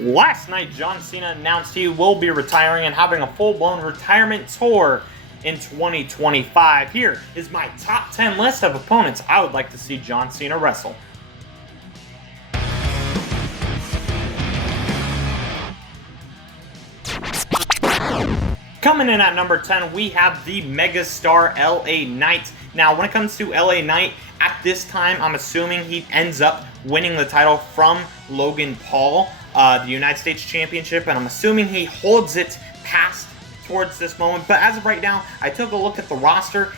Last night, John Cena announced he will be retiring and having a full-blown retirement tour in 2025. Here is my top 10 list of opponents I would like to see John Cena wrestle. Coming in at number 10, we have the megastar LA Knight. Now, when it comes to LA Knight, at this time, I'm assuming he ends up winning the title from Logan Paul, the United States Championship, and I'm assuming he holds it past towards this moment. But as of right now, I took a look at the roster.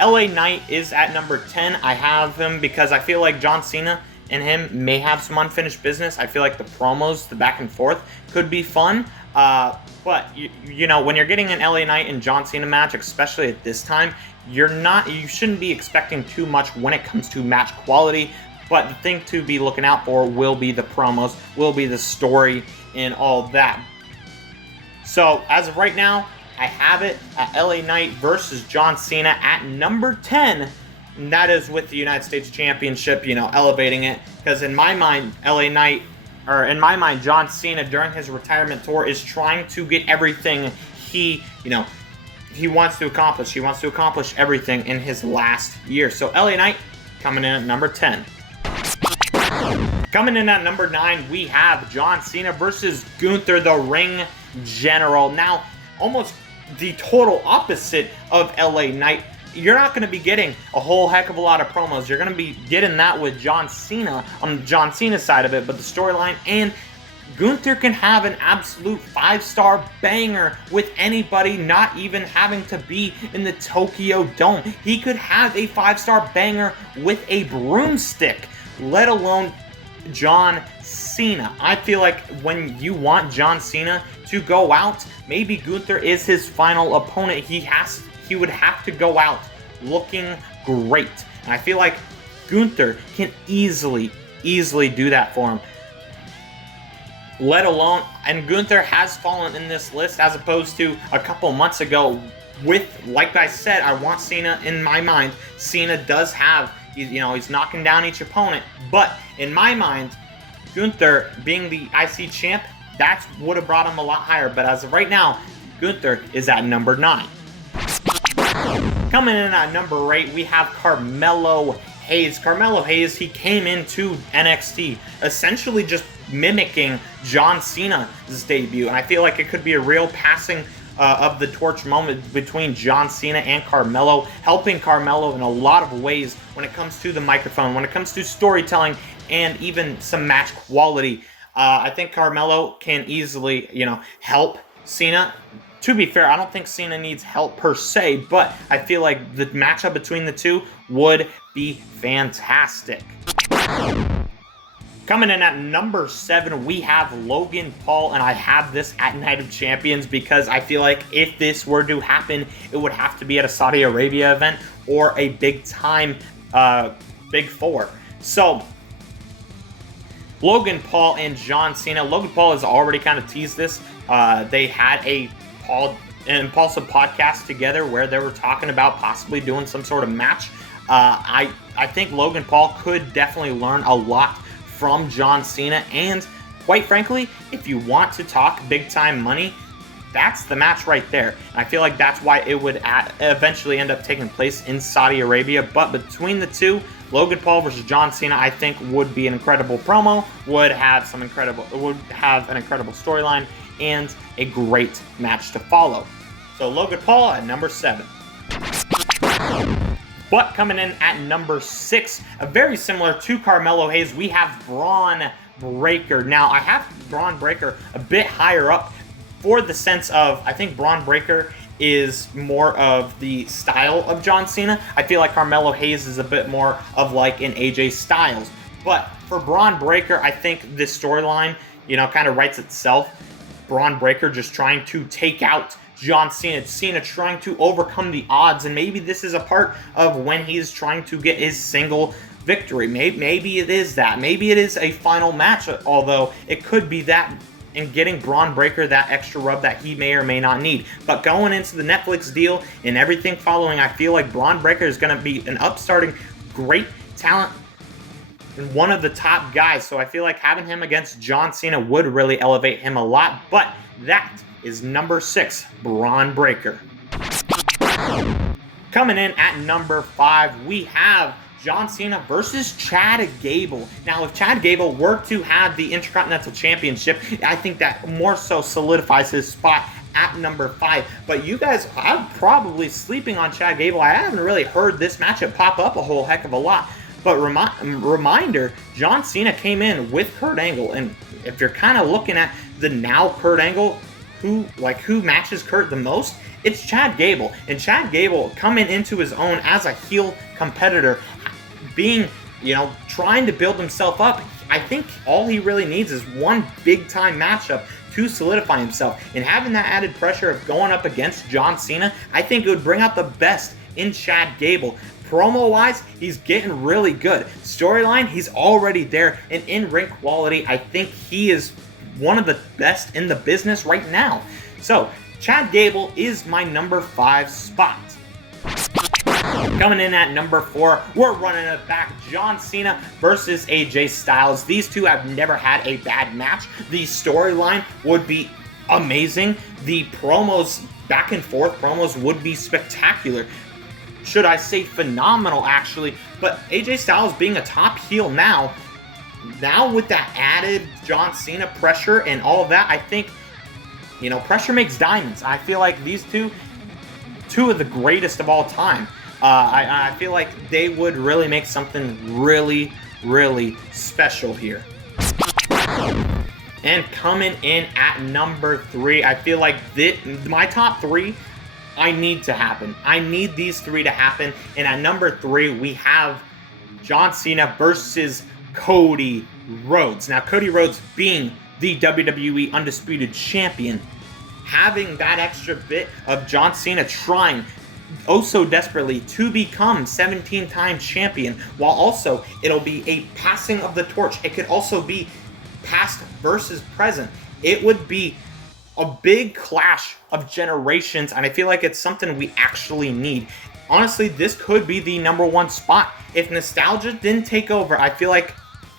LA Knight is at number 10. I have him because I feel like John Cena and him may have some unfinished business. I feel like the promos, the back and forth, could be fun. But you know, when you're getting an LA Knight and John Cena match, especially at this time, you shouldn't be expecting too much when it comes to match quality. But the thing to be looking out for will be the promos, will be the story, and all that. So as of right now, I have it at LA Knight versus John Cena at number 10. And that is with the United States Championship, you know, elevating it. Because in my mind, John Cena during his retirement tour is trying to get everything he wants to accomplish. He wants to accomplish everything in his last year. So LA Knight coming in at number 10. Coming in at number 9, we have John Cena versus Gunther, the Ring General. Now, almost the total opposite of LA Knight. You're not going to be getting a whole heck of a lot of promos. You're going to be getting that with John Cena on John Cena's side of it, but the storyline, and Gunther can have an absolute 5-star banger with anybody, not even having to be in the Tokyo Dome. He could have a 5-star banger with a broomstick, let alone John Cena. I feel like when you want John Cena to go out, maybe Gunther is his final opponent. He would have to go out looking great. And I feel like Gunther can easily do that for him. Let alone, and Gunther has fallen in this list as opposed to a couple months ago with, like I said, I want Cena in my mind. Cena does have, he's knocking down each opponent. But in my mind, Gunther being the IC champ, that would have brought him a lot higher. But as of right now, Gunther is at number 9. Coming in at number 8, we have Carmelo Hayes. Carmelo Hayes, he came into NXT essentially just mimicking John Cena's debut, and I feel like it could be a real passing of the torch moment between John Cena and Carmelo, helping Carmelo in a lot of ways when it comes to the microphone, when it comes to storytelling, and even some match quality. I think Carmelo can easily, help Cena. To be fair, I don't think Cena needs help per se, but I feel like the matchup between the two would be fantastic. Coming in at number 7, we have Logan Paul, and I have this at Night of Champions because I feel like if this were to happen, it would have to be at a Saudi Arabia event or a big-time Big Four. So, Logan Paul and John Cena. Logan Paul has already kind of teased this. They had an impulsive podcast together where they were talking about possibly doing some sort of match. I think Logan Paul could definitely learn a lot from John Cena, and quite frankly, if you want to talk big time money, that's the match right there. And I feel like that's why it would eventually end up taking place in Saudi Arabia. But between the two, Logan Paul versus John Cena, I think would be an incredible promo, would have an incredible storyline, and a great match to follow. So Logan Paul at number 7. But coming in at number 6, very similar to Carmelo Hayes, we have Braun Breaker. Now, I have Braun Breaker a bit higher up for the sense of, I think Braun Breaker is more of the style of John Cena. I feel like Carmelo Hayes is a bit more of like an AJ Styles. But for Braun Breaker, I think this storyline, kind of writes itself. Braun Breaker just trying to take out John Cena. Cena trying to overcome the odds, and maybe this is a part of when he's trying to get his single victory. Maybe it is that. Maybe it is a final match, although it could be that in getting Braun Breaker that extra rub that he may or may not need. But going into the Netflix deal and everything following, I feel like Braun Breaker is going to be an upstarting great talent one of the top guys. So I feel like having him against John Cena would really elevate him a lot. But that is number 6, Braun Breaker. Coming in at number 5, we have John Cena versus Chad Gable. Now, if Chad Gable were to have the Intercontinental Championship, I think that more so solidifies his spot at number 5. But you guys, I'm probably sleeping on Chad Gable. I haven't really heard this matchup pop up a whole heck of a lot. But reminder, John Cena came in with Kurt Angle, and if you're kind of looking at the now Kurt Angle, who matches Kurt the most, it's Chad Gable. And Chad Gable coming into his own as a heel competitor, being, trying to build himself up. I think all he really needs is one big time matchup to solidify himself. And having that added pressure of going up against John Cena, I think it would bring out the best in Chad Gable. Promo-wise, he's getting really good. Storyline, he's already there. And in-ring quality, I think he is one of the best in the business right now. So, Chad Gable is my number 5 spot. Coming in at number 4, we're running it back. John Cena versus AJ Styles. These two have never had a bad match. The storyline would be amazing. The promos, back and forth promos, would be spectacular. Should I say phenomenal, actually. But AJ Styles being a top heel now with that added John Cena pressure and all of that, I think, pressure makes diamonds. I feel like these two of the greatest of all time. I feel like they would really make something really, really special here. And coming in at number 3, I feel like my top 3, I need to happen. I need these 3 to happen. And at number 3, we have John Cena versus Cody Rhodes. Now, Cody Rhodes being the WWE Undisputed Champion, having that extra bit of John Cena trying oh so desperately to become 17-time champion, while also it'll be a passing of the torch. It could also be past versus present. It would be a big clash of generations, and I feel like it's something we actually need. Honestly, this could be the number 1 spot. If nostalgia didn't take over, I feel like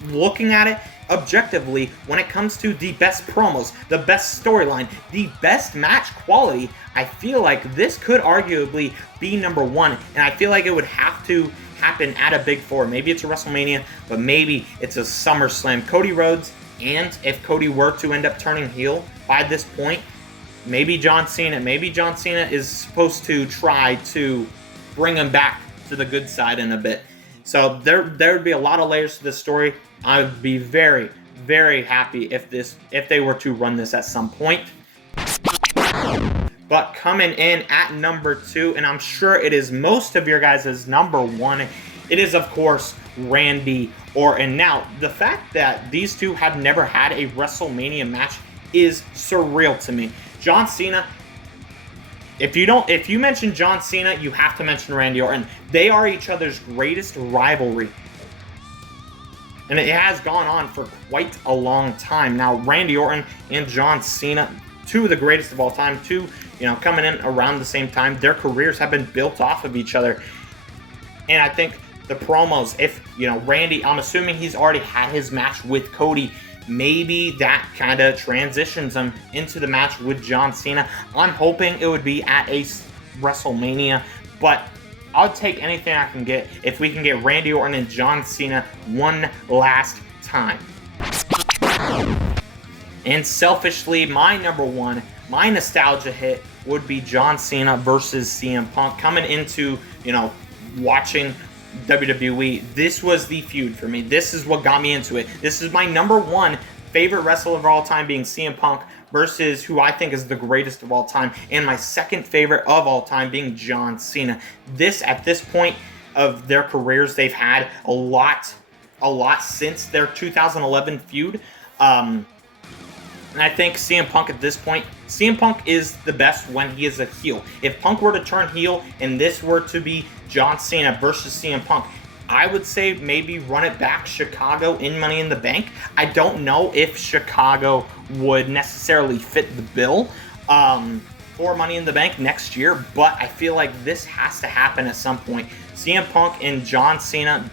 looking at it objectively, when it comes to the best promos, the best storyline, the best match quality, I feel like this could arguably be number 1, and I feel like it would have to happen at a Big 4. Maybe it's a WrestleMania, but maybe it's a SummerSlam. Cody Rhodes, and if Cody were to end up turning heel by this point, maybe John Cena is supposed to try to bring him back to the good side in a bit. So there would be a lot of layers to this story. I would be very, very happy if they were to run this at some point. But coming in at number 2, and I'm sure it is most of your guys' number 1, it is, of course, Randy Orton. Now, the fact that these two have never had a WrestleMania match is surreal to me. John Cena, if you mention John Cena, you have to mention Randy Orton. They are each other's greatest rivalry. And it has gone on for quite a long time. Now, Randy Orton and John Cena, 2 of the greatest of all time, coming in around the same time. Their careers have been built off of each other. And I think the promos, if, Randy, I'm assuming he's already had his match with Cody. Maybe that kind of transitions him into the match with John Cena. I'm hoping it would be at a WrestleMania, but I'll take anything I can get if we can get Randy Orton and John Cena one last time. And selfishly, my number 1, my nostalgia hit would be John Cena versus CM Punk. Coming into, watching WWE, this was the feud for me. This is what got me into it. This is my number 1 favorite wrestler of all time, being CM Punk, versus who I think is the greatest of all time, and my second favorite of all time being John Cena. At this point of their careers, they've had a lot since their 2011 feud. And I think CM Punk at this point, CM Punk is the best when he is a heel. If Punk were to turn heel and this were to be John Cena versus CM Punk, I would say maybe run it back Chicago in Money in the Bank. I don't know if Chicago would necessarily fit the bill for Money in the Bank next year, but I feel like this has to happen at some point. CM Punk and John Cena,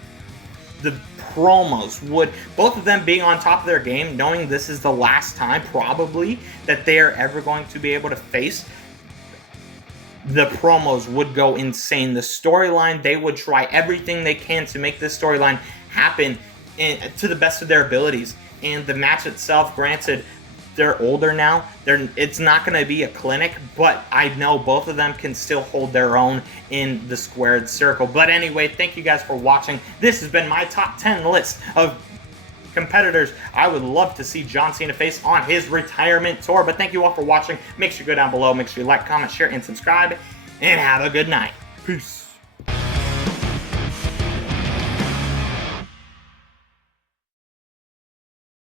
the promos would, both of them being on top of their game, knowing this is the last time probably that they are ever going to be able to face, the promos would go insane. The storyline, they would try everything they can to make this storyline happen to the best of their abilities. And the match itself, granted, they're older now. It's not going to be a clinic, but I know both of them can still hold their own in the squared circle. But anyway, thank you guys for watching. This has been my top 10 list of competitors I would love to see John Cena face on his retirement tour. But thank you all for watching. Make sure you go down below. Make sure you like, comment, share, and subscribe. And have a good night. Peace.